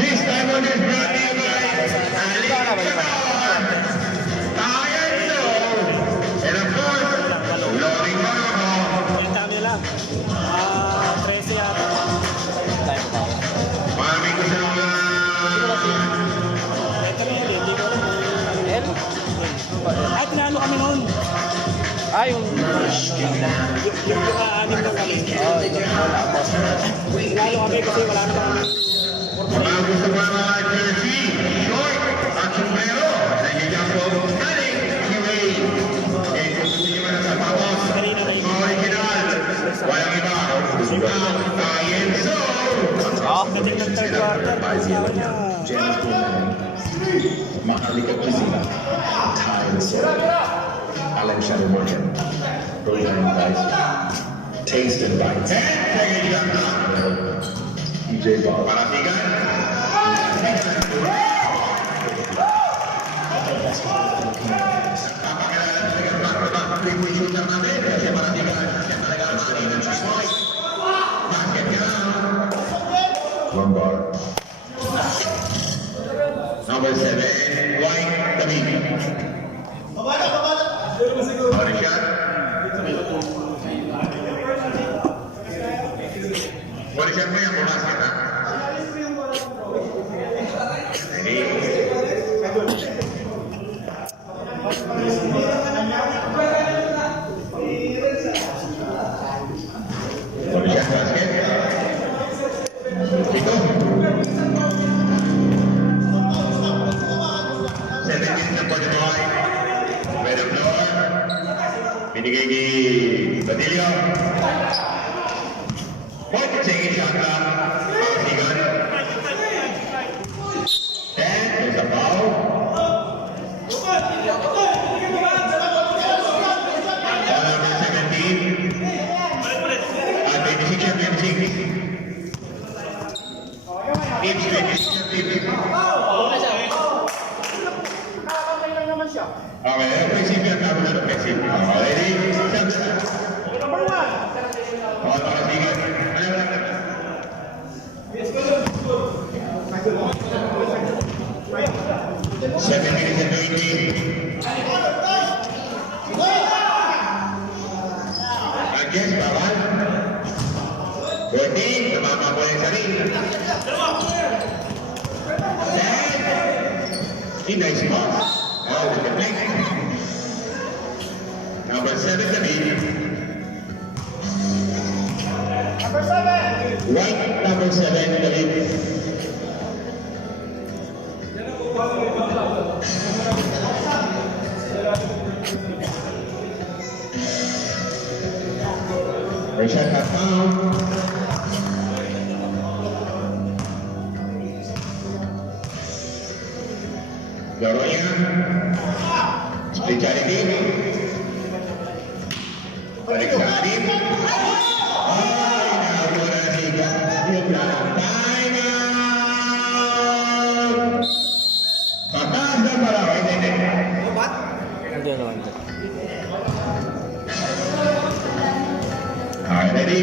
This time on this brought to you by Ali Kawan, Tayan Low, and of course, Loring Monaco. Yung dami nila. 13 yata. Maraming ko sa mga Ito na yun, hindi ko alam. L? Ay, tinalo kami noon. Yung anim ng kami. Tinalo kami kasi wala na kami. mga gusto mo mga jersey, short, at sombrero. Nandiyan po, galing, anyway. Eh, kung gusto niyo man ang sapatos, mga original, walang iba, ang Tayan Low. Dating ng third quarter. Sabi niya. Maharlika Cuisine, Thai Restaurant, Alan Shadow Morgan, Burger and Dice, Taste and Bites, Second shot na. DJ Bob, Paratigan. Three-point shooter natin. Kasi Paratigan, siya talaga ang mahalin ng choice. Basket ka lang. Lumbar, Number 7, White David. Body shot. Body shot mo yan, bumasket ha. Ready? Body shot basket. Ito. 17 na po ni Boy. Benabloan. Binigay kay Badillo. Point, second shot lang. Parasigan. defensive. Ready? Number 1. Sige. Alam lang. 7 minutes and 20. Against bawal. 14, tumama po yung sarili. 10. Nice pass. Oh, with the flank. Number 7, David. White, number 7, David. Rashad has found. Laronya. Speciality. Balik sa anim. Ay, nakawala na si Gabriel. Time out! Pataas na pala. Hindi. Nandiyan naman. Alright, ready?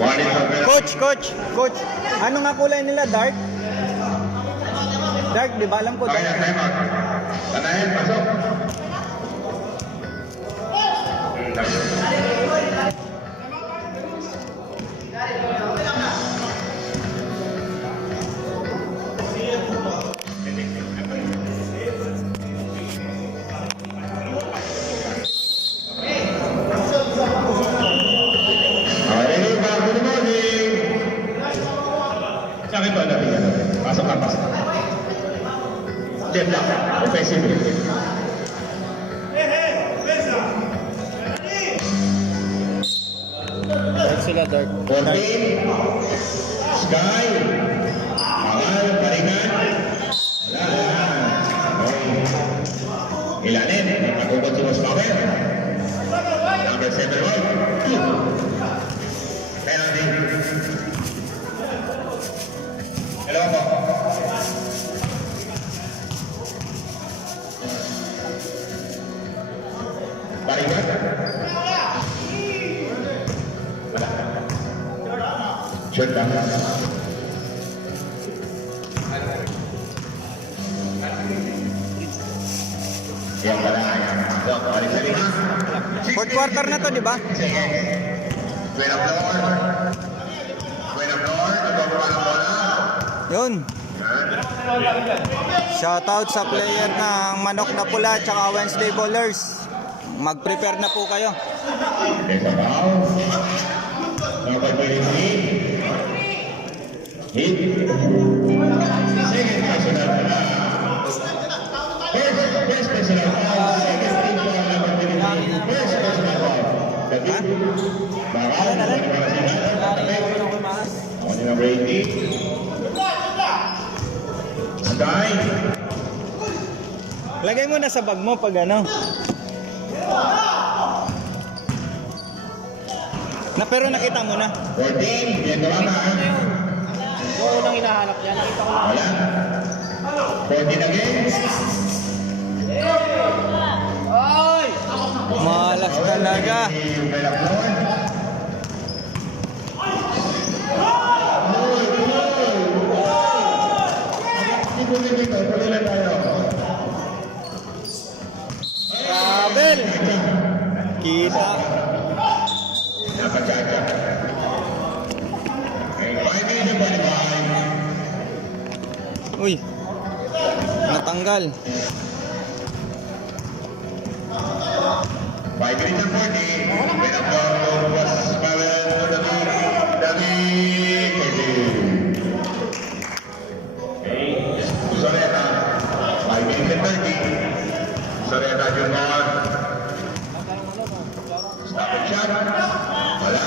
One is Coach. Ano nga kulay nila? Dark? Dark, di ba? Alam ko Okay dark. na, time out. Tanahin, pasok. Okay, back to the morning. Sa akin ba, pasok ka, pasok. Step lang, offensive. Dark sila, dark. 14. Sky. Mahal, paringan. Wala. Okay. Ilalim. Nakakubot si Mas Power. Number 7, Roy. Penalty. Hello po. Paringan. Shot lang. Yan pala. So, balik sa lima. Fourth quarter na to, di ba? Sige. Buena floor. Buena floor. Nagbabawa ng bola. Yun. Shoutout sa player ng Manok na Pula at saka Wednesday Bowlers. Mag-prepare na po kayo. There's a foul. Number 23. Hit. Second personal foul. First personal foul. Second team foul number 23. First personal foul. David. Bakal. Ako ni number 18. Sky. Lagay mo na sa bag mo pag ano. Pero nakita mo na. 14. Yan naman na. Oo, nang hinahanap yan. Nakita ko lang. Wala. 14 again. Ay! Malas talaga. Travel. Kita. Uy. Natanggal. 5 minutes and 40. Win up goal was Pavel to David. Soreta. 5 minutes and 30. Soreta Junior. Stop and shot. Wala.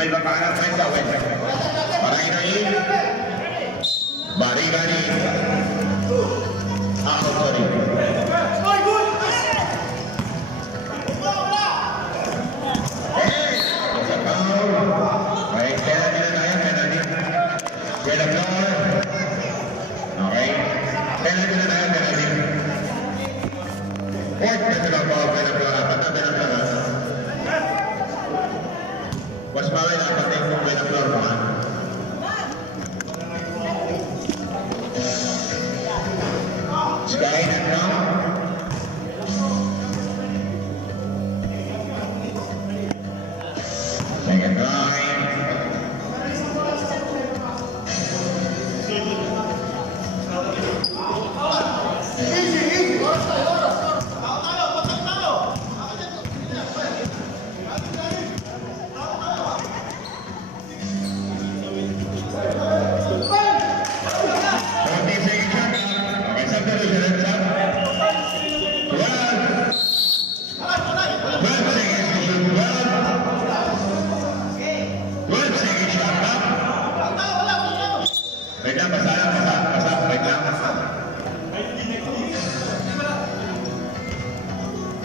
May makahanap tayo sa web. Maray-ray. Bari-gani. Sorry. Well, floor. Okay. Penalty na tayo, penalty. Fourth personal foul, well, floor. Apat na penalty. Was bawal apat na yung well, floor pa. Sky and now. Second line. Wait lang, basa, wait lang.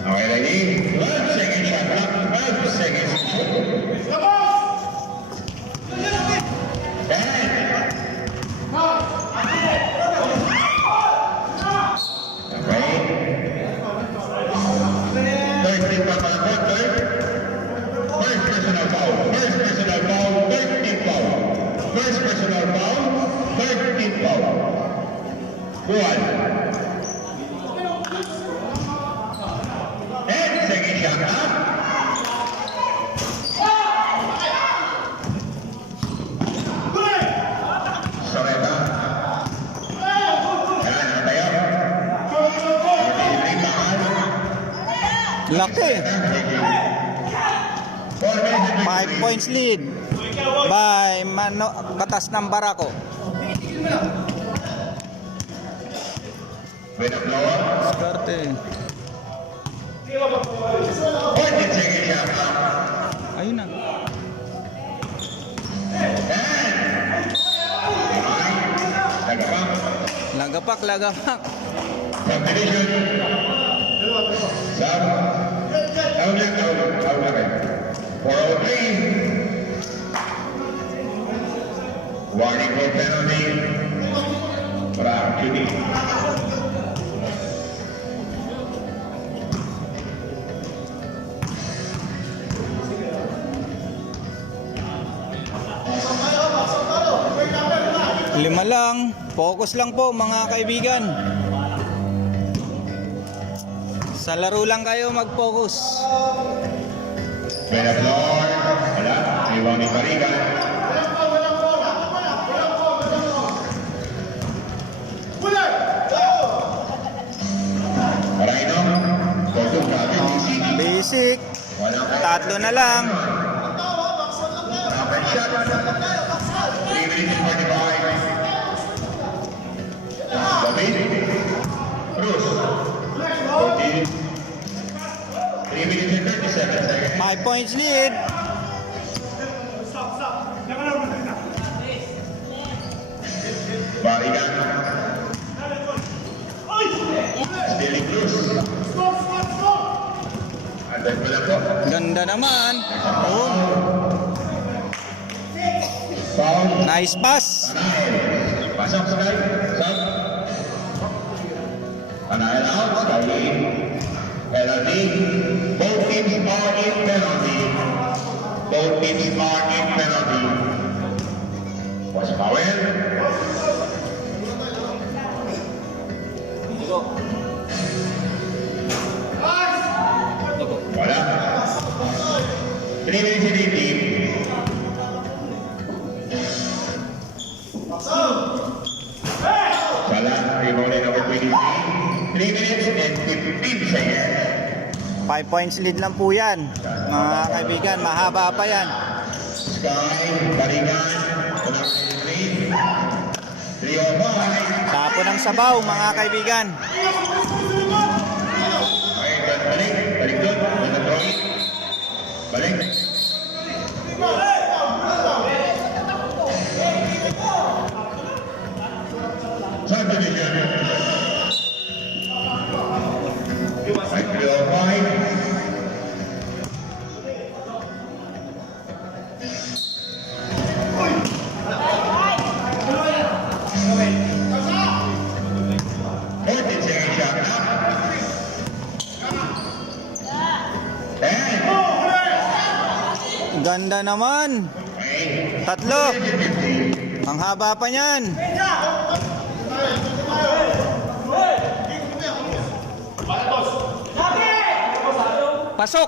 Okay, ready? 1 second shot clock, 5 seconds. Third team pa pala po, third. First personal foul, third team foul. First personal foul, third team foul. Buwan. And second shot up. Soreta. Yan, ang tayo. Laki. 4 minutes and 5 points lead by Batas ng Barako. With a blower. Skarte. 14 second shot up. Ayun na. Lagapak. Lagapak. Competition. Sub. Out lang. 403. Warning for penalty. Bravo, Judy. Lima lang. Focus lang po mga kaibigan. Sa laro lang kayo mag-focus. Pera floor. Wala. Iwan ni Parigan. Marino. Kotong David. Basic. Walang Tatlo na lang. open shot. 3 minutes and 45. David. Cruz. 14. 3 minutes and 37 seconds. 5 points lead. Barigan. Stealing Cruz. Andan mo lang po. Ganda naman. Oh, Foul. nice pass. Panael. Pasok sa guy. Sub. Panael out. Sky in. Penalty. Both teams are in penalty. Was Powell. Wala. 3 minutes and 18. Wala. Rebound na number 23. 3 minutes and 15 seconds. 5 points lead lang po yan. Mga kaibigan, mahaba pa yan. Sky, Barigan, 3. 305. Tapo ng sabaw mga kaibigan. Okay, balik doon. Balik. Subdivision. Right, 305. Ganda naman. Okay? Tatlo. Ang haba pa niyan. Pasok.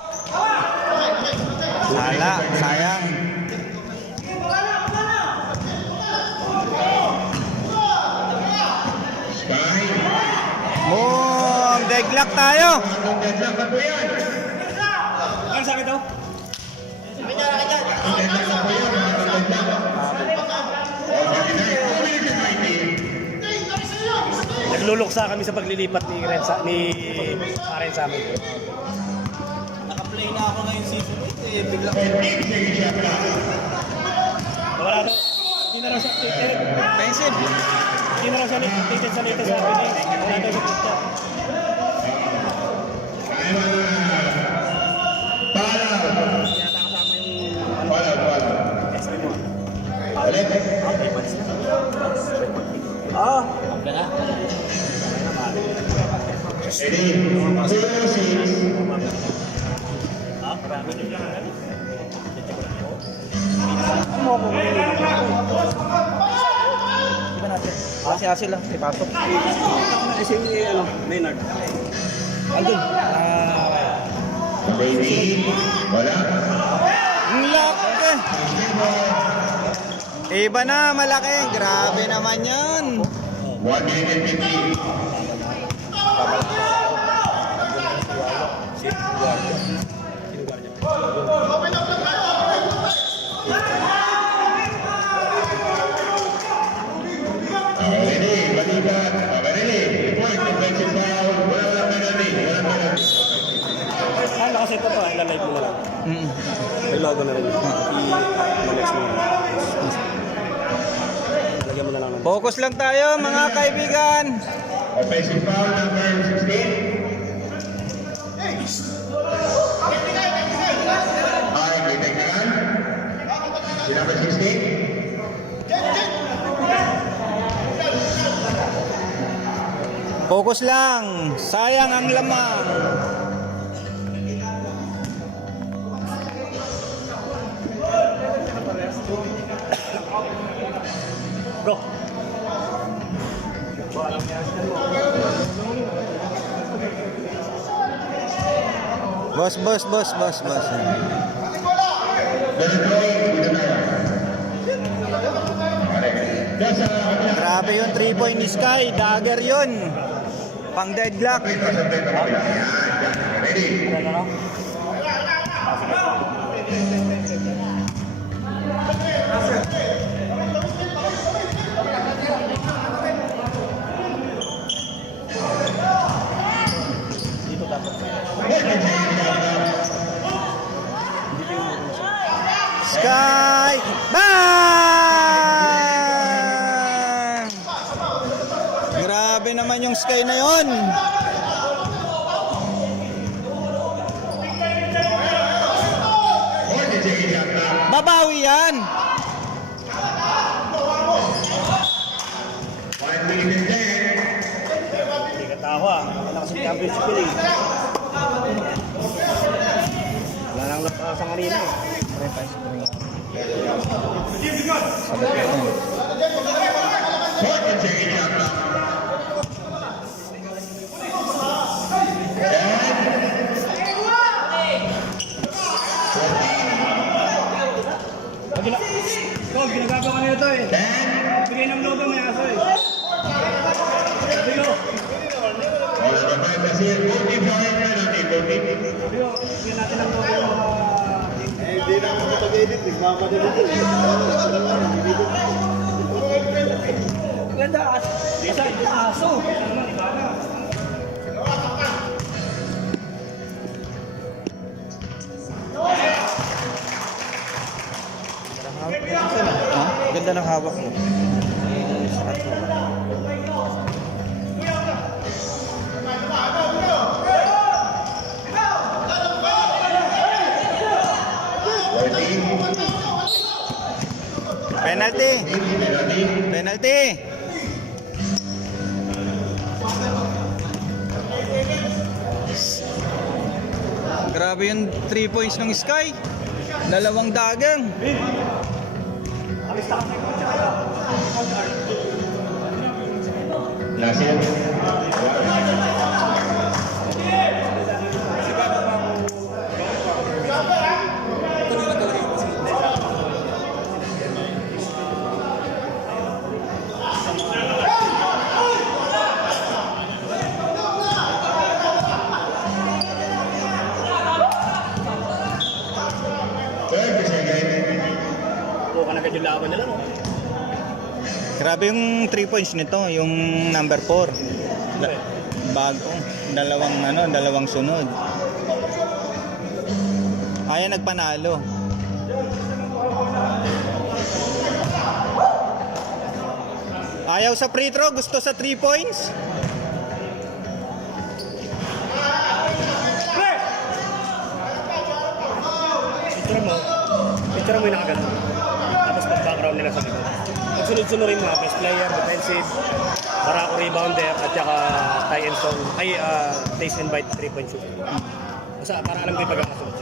Sala, sayang. Sky. Oh, deadlock tayo. Ang deadlock na po yan. Ano sabi daw? Ang deadlock na po yan. Ang deadlock. Oh, 29. Nagluluksa kami sa paglilipat ni Renza, ni Aren sa amin. Naka-play na ako ngayon season 8 eh. Bigla. Wala daw. Hindi na raw siya updated. Offensive. Hindi na raw siya updated sa latest sabi niya. Wala daw siya updated. Ah! Asi-asi lang. Ipasok. Kasi ano, Maynard. Andun. Baby. Wala. Ang laki. Iba na, malaki. Grabe naman yan. 1 minute and 50. Ready, balikan. Ready. Point, offensive foul. Wala penalty. Wala penalty. Ah, nakaset pa to. Ilalive mo na lang. Ilogo na rin. I-malex mo na. Lagyan mo na lang. Focus lang tayo mga kaibigan. Offensive foul number 16. Ay, may technical. Si number 16. Focus lang. Sayang ang lamang. Go! Boss. Grabe yung 3-point ni Sky. Dagger yun. Pang deadlock. Ready. Sky. Bang! Grabe naman yung Sky na yun. Babawi yan. 1 minute and 10. Hindi ka tawa. Wala kasi championship yun eh. Wala nang lapas ang arena eh. Ginagawa ka nito eh. Bigay ng logo may aso eh. Bigo. Bigo, bigyan natin ng logo yung mga... Hindi na ako mag-edit, nagmamadali ko. Ganda. Isa, aso. Ganda ng hawak mo. Penalty. Grabe yung 3 points ng Sky. Dalawang dagang. Nasir. Third second. Buka na kayo laban nila, no? Grabe yung 3 points nito, yung number 4. Bago. Dalawang sunod. Ayan, nagpanalo. Ayaw sa free throw, gusto sa 3 points. Picture mo yung nakagano. Tapos pag-background nila sa likod. Magsunod-sunod rin mga best player, defensive, barako rebounder, at saka tie and song, taste and bite 3-point shoot. Basta para alam ko yung pagkakasunod.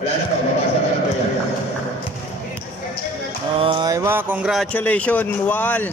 Wala na po, mabasa ka na po yan. Ay, congratulations, Mual.